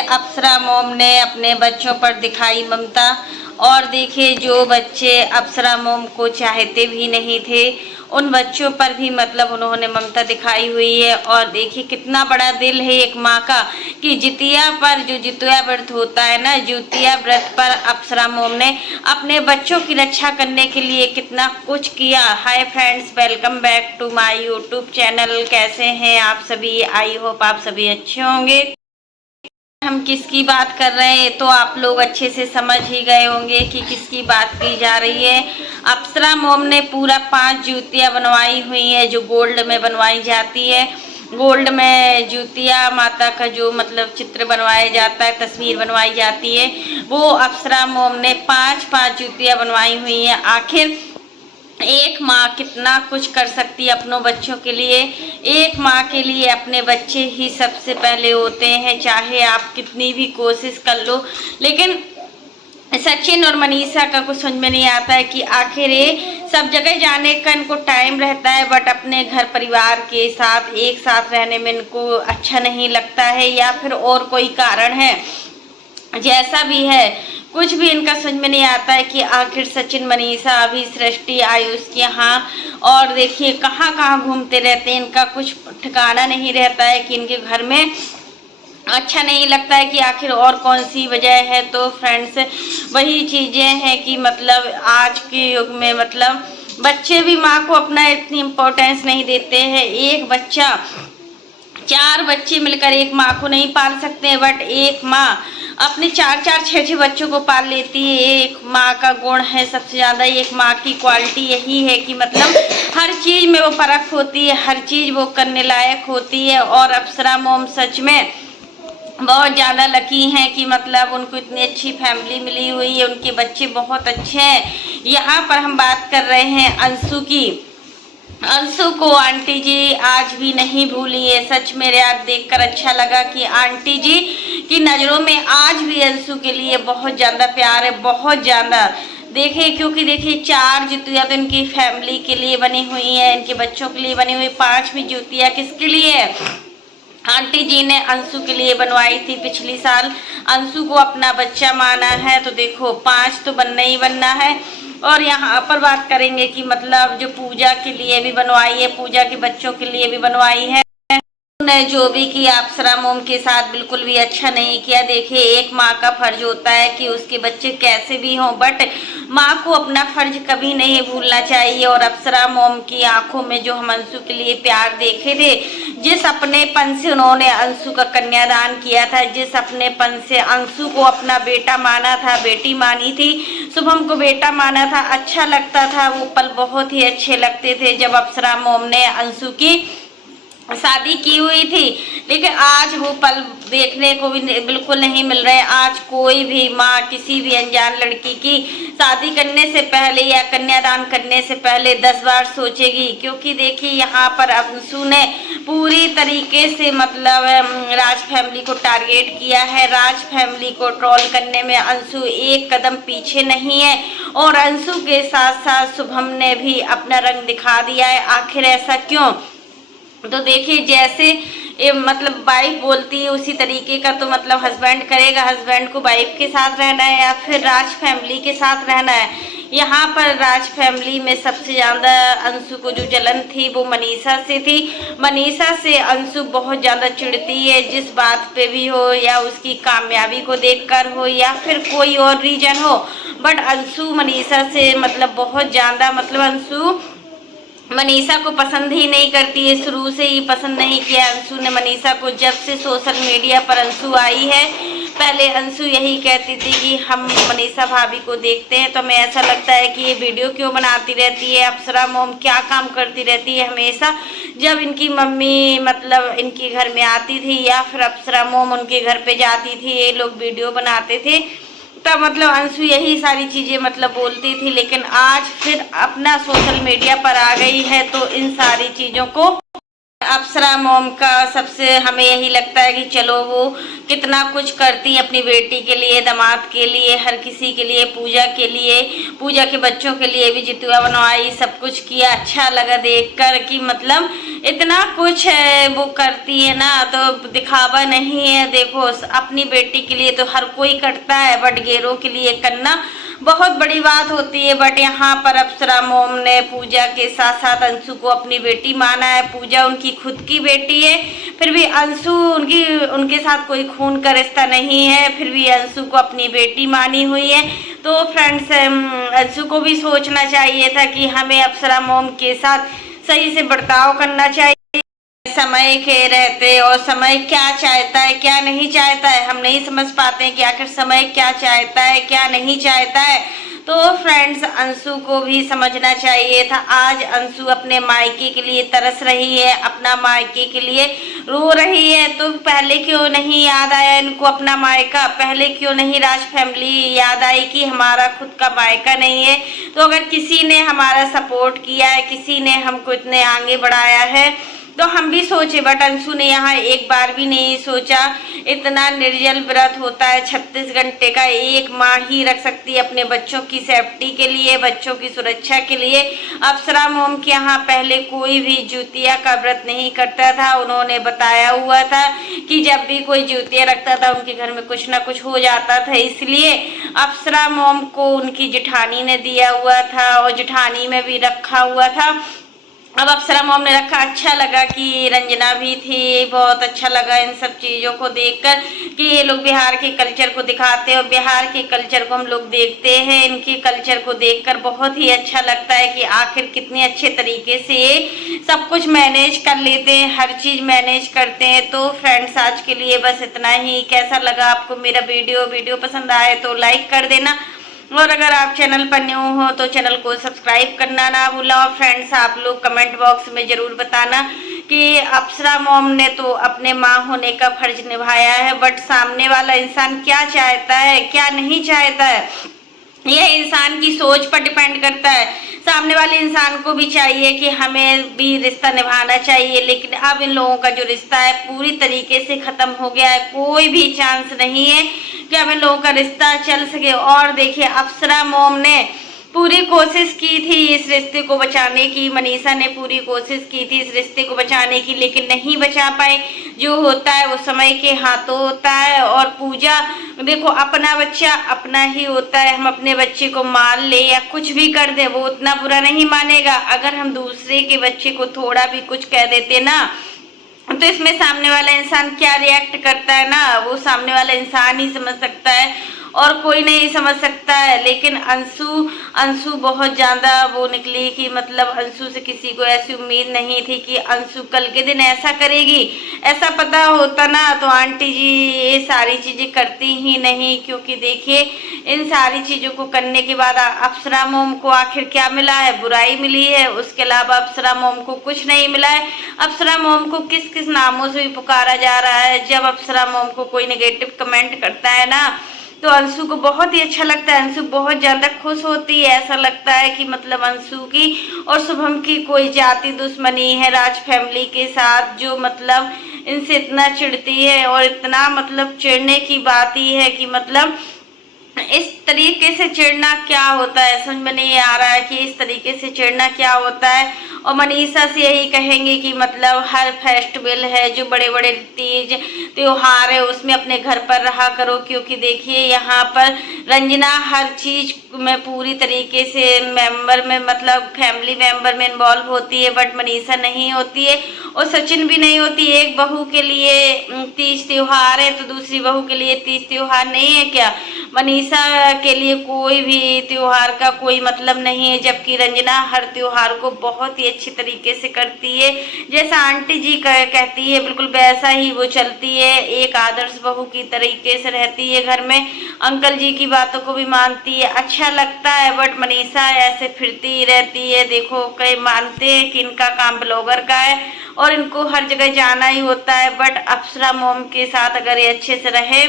अप्सरा mom ने अपने बच्चों पर दिखाई ममता। और देखिए, जो बच्चे अप्सरा मॉम को चाहते भी नहीं थे उन बच्चों पर भी मतलब उन्होंने ममता दिखाई हुई है। और देखिए कितना बड़ा दिल है एक माँ का कि जितिया पर, जो जितिया व्रत होता है ना, जितिया व्रत पर अप्सरा मॉम ने अपने बच्चों की रक्षा करने के लिए कितना कुछ किया। Hi friends, welcome back to my YouTube channel. कैसे हैं आप सभी? आई होप आप सभी अच्छे होंगे। हम किसकी बात कर रहे हैं तो आप लोग अच्छे से समझ ही गए होंगे कि किसकी बात की जा रही है। अप्सरा मॉम ने पूरा 5 जूतियाँ बनवाई हुई है जो गोल्ड में बनवाई जाती है। गोल्ड में जूतिया माता का जो मतलब चित्र बनवाया जाता है, तस्वीर बनवाई जाती है, वो अप्सरा मॉम ने 5 जूतियाँ बनवाई हुई है। आखिर एक माँ कितना कुछ कर सकती है अपनों बच्चों के लिए। एक माँ के लिए अपने बच्चे ही सबसे पहले होते हैं, चाहे आप कितनी भी कोशिश कर लो। लेकिन सचिन और मनीषा का कुछ समझ में नहीं आता है कि आखिर ये सब जगह जाने का इनको टाइम रहता है, बट अपने घर परिवार के साथ एक साथ रहने में इनको अच्छा नहीं लगता है, या फिर और कोई कारण है। जैसा भी है, कुछ भी इनका समझ में नहीं आता है कि आखिर सचिन, मनीषा, अभी सृष्टि, आयुष के यहाँ और देखिए कहाँ कहाँ घूमते रहते हैं। इनका कुछ ठिकाना नहीं रहता है कि इनके घर में अच्छा नहीं लगता है कि आखिर और कौन सी वजह है। तो फ्रेंड्स, वही चीज़ें हैं कि मतलब आज के युग में मतलब बच्चे भी माँ को अपना इतनी इम्पोर्टेंस नहीं देते हैं। एक बच्चा, 4 बच्चे मिलकर एक माँ को नहीं पाल सकते हैं, बट एक माँ अपने 4-6 बच्चों को पाल लेती है। एक माँ का गुण है सबसे ज़्यादा, एक माँ की क्वालिटी यही है कि मतलब हर चीज़ में वो परख होती है, हर चीज़ वो करने लायक होती है। और अप्सरा मॉम सच में बहुत ज़्यादा लकी हैं कि मतलब उनको इतनी अच्छी फैमिली मिली हुई है, उनके बच्चे बहुत अच्छे हैं। यहाँ पर हम बात कर रहे हैं अंशु की। अंशु को आंटी जी आज भी नहीं भूली है। सच में आज देखकर अच्छा लगा कि आंटी जी की नज़रों में आज भी अंशु के लिए बहुत ज़्यादा प्यार है, बहुत ज़्यादा। देखिए, क्योंकि देखिए 4 जुतियाँ तो इनकी फैमिली के लिए बनी हुई है, इनके बच्चों के लिए बनी हुई। 5वीं जुतियाँ किसके लिए है? आंटी जी ने अंशु के लिए बनवाई थी पिछली साल। अंशु को अपना बच्चा माना है, तो देखो 5 तो बनना ही बनना है। और यहाँ पर बात करेंगे कि मतलब जो पूजा के लिए भी बनवाई है, पूजा के बच्चों के लिए भी बनवाई है। ने जो भी किया अप्सरा मॉम के साथ बिल्कुल भी अच्छा नहीं किया। देखिए, एक माँ का फर्ज होता है कि उसके बच्चे कैसे भी हों, बट माँ को अपना फर्ज कभी नहीं भूलना चाहिए। और अप्सरा मॉम की आंखों में जो हम अंशु के लिए प्यार देखे थे, जिस अपनेपन से उन्होंने अंशु का कन्यादान किया था, जिस अपनेपन से अंशु को अपना बेटा माना था, बेटी मानी थी, शुभम को बेटा माना था, अच्छा लगता था। वो पल बहुत ही अच्छे लगते थे जब अप्सरा मॉम ने अंशु की शादी की हुई थी। लेकिन आज वो पल देखने को भी बिल्कुल नहीं मिल रहे। आज कोई भी माँ किसी भी अनजान लड़की की शादी करने से पहले या कन्यादान करने से पहले 10 बार सोचेगी, क्योंकि देखिए यहाँ पर अंशु ने पूरी तरीके से मतलब राज फैमिली को टारगेट किया है। राज फैमिली को ट्रोल करने में अंशु एक कदम पीछे नहीं है, और अंशु के साथ साथ शुभम ने भी अपना रंग दिखा दिया है। आखिर ऐसा क्यों? तो देखिए, जैसे मतलब वाइफ बोलती है उसी तरीके का तो मतलब हस्बैंड करेगा। हस्बैंड को वाइफ के साथ रहना है या फिर राज फैमिली के साथ रहना है। यहाँ पर राज फैमिली में सबसे ज़्यादा अंशु को जो जलन थी वो मनीषा से थी। मनीषा से अंशु बहुत ज़्यादा चिढ़ती है, जिस बात पे भी हो, या उसकी कामयाबी को देखकर हो या फिर कोई और रीजन हो, बट अंशु मनीषा से मतलब बहुत ज़्यादा मतलब अंशु मनीषा को पसंद ही नहीं करती है। शुरू से ही पसंद नहीं किया अंशु ने मनीषा को। जब से सोशल मीडिया पर अंशु आई है, पहले अंशु यही कहती थी कि हम मनीषा भाभी को देखते हैं तो हमें ऐसा लगता है कि ये वीडियो क्यों बनाती रहती है, अप्सरा मॉम क्या काम करती रहती है। हमेशा जब इनकी मम्मी मतलब इनके घर में आती थी या फिर अप्सरा मॉम उनके घर पे जाती थी, ये लोग वीडियो बनाते थे, तब मतलब अंशु यही सारी चीज़ें मतलब बोलती थी। लेकिन आज फिर अपना सोशल मीडिया पर आ गई है तो इन सारी चीज़ों को अप्सरा मॉम का सबसे हमें यही लगता है कि चलो वो कितना कुछ करती अपनी बेटी के लिए, दामाद के लिए, हर किसी के लिए, पूजा के लिए, पूजा के बच्चों के लिए भी जितुआ बनवाई, सब कुछ किया। अच्छा लगा देखकर कि मतलब इतना कुछ है वो करती है ना, तो दिखावा नहीं है। देखो अपनी बेटी के लिए तो हर कोई करता है, बट गैरों के लिए करना बहुत बड़ी बात होती है। बट यहाँ पर अप्सरा मॉम ने पूजा के साथ साथ अंशु को अपनी बेटी माना है। पूजा उनकी खुद की बेटी है, फिर भी अंशु उनके साथ कोई खून का रिश्ता नहीं है, फिर भी अंशु को अपनी बेटी मानी हुई है। तो फ्रेंड्स, अंशु को भी सोचना चाहिए था कि हमें अप्सरा मॉम के साथ सही से बर्ताव करना चाहिए समय के रहते, और समय क्या चाहता है क्या नहीं चाहता है हम नहीं समझ पाते हैं कि आखिर समय क्या चाहता है क्या नहीं चाहता है। तो फ्रेंड्स, अंशु को भी समझना चाहिए था। आज अंशु अपने मायके के लिए तरस रही है, अपना मायके के लिए रो रही है, तो पहले क्यों नहीं याद आया इनको अपना मायका? पहले क्यों नहीं राज फैमिली याद आई कि हमारा खुद का मायका नहीं है? तो अगर किसी ने हमारा सपोर्ट किया है, किसी ने हमको इतने आगे बढ़ाया है, तो हम भी सोचे, बट अंशु ने यहाँ एक बार भी नहीं सोचा। इतना निर्जल व्रत होता है 36 घंटे का, एक माँ ही रख सकती है अपने बच्चों की सेफ्टी के लिए, बच्चों की सुरक्षा के लिए। अप्सरा मॉम के यहाँ पहले कोई भी ज्योतिया का व्रत नहीं करता था। उन्होंने बताया हुआ था कि जब भी कोई ज्योतिया रखता था उनके घर में कुछ ना कुछ हो जाता था, इसलिए अप्सरा मॉम को उनकी जेठानी ने दिया हुआ था और जेठानी में भी रखा हुआ था। अब अप्सरा मॉम ने रखा। अच्छा लगा कि रंजना भी थी, बहुत अच्छा लगा इन सब चीज़ों को देखकर कि ये लोग बिहार के कल्चर को दिखाते हैं और बिहार के कल्चर को हम लोग देखते हैं। इनके कल्चर को देखकर बहुत ही अच्छा लगता है कि आखिर कितने अच्छे तरीके से ये सब कुछ मैनेज कर लेते हैं, हर चीज़ मैनेज करते हैं। तो फ्रेंड्स, आज के लिए बस इतना ही। कैसा लगा आपको मेरा वीडियो पसंद आए तो लाइक कर देना, और अगर आप चैनल पर न्यू हो तो चैनल को सब्सक्राइब करना ना भूला। और फ्रेंड्स, आप लोग कमेंट बॉक्स में ज़रूर बताना कि अप्सरा मॉम ने तो अपने माँ होने का फर्ज निभाया है, बट सामने वाला इंसान क्या चाहता है क्या नहीं चाहता है, यह इंसान की सोच पर डिपेंड करता है। सामने वाले इंसान को भी चाहिए कि हमें भी रिश्ता निभाना चाहिए, लेकिन अब इन लोगों का जो रिश्ता है पूरी तरीके से ख़त्म हो गया है। कोई भी चांस नहीं है कि अब इन लोगों का रिश्ता चल सके। और देखिए, अप्सरा मॉम ने पूरी कोशिश की थी इस रिश्ते को बचाने की, मनीषा ने पूरी कोशिश की थी इस रिश्ते को बचाने की, लेकिन नहीं बचा पाए। जो होता है वो समय के हाथों होता है। और पूजा, देखो, अपना बच्चा अपना ही होता है। हम अपने बच्चे को मार ले या कुछ भी कर दे, वो उतना बुरा नहीं मानेगा। अगर हम दूसरे के बच्चे को थोड़ा भी कुछ कह देते ना, तो इसमें सामने वाला इंसान क्या रिएक्ट करता है ना, वो सामने वाला इंसान ही समझ सकता है और कोई नहीं समझ सकता है। लेकिन अंशु बहुत ज़्यादा वो निकली कि मतलब अंशु से किसी को ऐसी उम्मीद नहीं थी कि अंशु कल के दिन ऐसा करेगी। ऐसा पता होता ना तो आंटी जी ये सारी चीज़ें करती ही नहीं, क्योंकि देखिए इन सारी चीज़ों को करने के बाद अप्सरा मॉम को आखिर क्या मिला है? बुराई मिली है। उसके अलावा अप्सरा मॉम को कुछ नहीं मिला है। अप्सरा मॉम को किस किस नामों से भी पुकारा जा रहा है। जब अप्सरा मॉम को कोई नेगेटिव कमेंट करता है ना, तो अंशु को बहुत ही अच्छा लगता है, अंशु बहुत ज़्यादा खुश होती है। ऐसा लगता है कि मतलब अंशु की और शुभम की कोई जाति दुश्मनी है राज फैमिली के साथ, जो मतलब इनसे इतना चिढ़ती है। और इतना मतलब चिढ़ने की बात ही है कि मतलब इस तरीके से चिढ़ना क्या होता है, समझ में नहीं आ रहा है कि इस तरीके से चिढ़ना क्या होता है। और मनीषा से यही कहेंगे कि मतलब हर फेस्टिवल है, जो बड़े बड़े तीज त्योहार है, उसमें अपने घर पर रहा करो, क्योंकि देखिए यहाँ पर रंजना हर चीज़ में पूरी तरीके से मेंबर में मतलब फैमिली मेंबर में इन्वॉल्व होती है, बट मनीषा नहीं होती है और सचिन भी नहीं होती। एक बहू के लिए तीज त्योहार है तो दूसरी बहू के लिए तीज त्योहार नहीं है क्या? मनीषा के लिए कोई भी त्योहार का कोई मतलब नहीं है, जबकि रंजना हर त्योहार को बहुत ही अच्छी तरीके से करती है। जैसा आंटी जी कहती है बिल्कुल वैसा ही वो चलती है, एक आदर्श बहू की तरीके से रहती है घर में, अंकल जी की बातों को भी मानती है, अच्छा लगता है। बट मनीषा ऐसे फिरती रहती है। देखो, कई मानते हैं कि इनका काम ब्लॉगर का है और इनको हर जगह जाना ही होता है, बट अप्सरा मॉम के साथ अगर ये अच्छे से रहे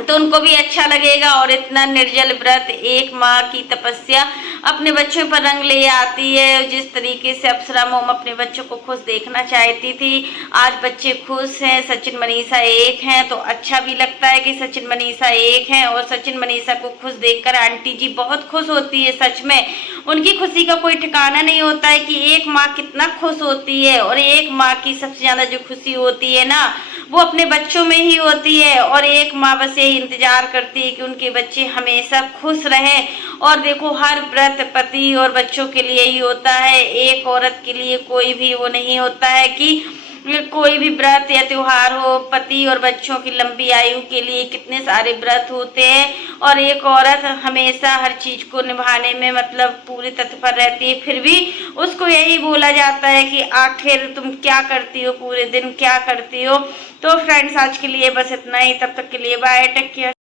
तो उनको भी अच्छा लगेगा। और इतना निर्जल व्रत, एक माँ की तपस्या अपने बच्चों पर रंग ले आती है। जिस तरीके से अप्सरा मोम अपने बच्चों को खुश देखना चाहती थी, आज बच्चे खुश हैं, सचिन मनीषा एक हैं, तो अच्छा भी लगता है कि सचिन मनीषा एक हैं। और सचिन मनीषा को खुश देखकर आंटी जी बहुत खुश होती है। सच में उनकी खुशी का कोई ठिकाना नहीं होता है कि एक माँ कितना खुश होती है। और एक माँ की सबसे ज्यादा जो खुशी होती है ना, वो अपने बच्चों में ही होती है। और एक माँ बस यही इंतजार करती है कि उनके बच्चे हमेशा खुश रहें। और देखो, हर व्रत पति और बच्चों के लिए ही होता है, एक औरत के लिए कोई भी वो नहीं होता है कि कोई भी व्रत या त्योहार हो। पति और बच्चों की लंबी आयु के लिए कितने सारे व्रत होते हैं। और एक औरत हमेशा हर चीज को निभाने में मतलब पूरी तत्पर रहती है, फिर भी उसको यही बोला जाता है कि आखिर तुम क्या करती हो, पूरे दिन क्या करती हो। तो फ्रेंड्स, आज के लिए बस इतना ही। तब तक के लिए बाय, टेक केयर।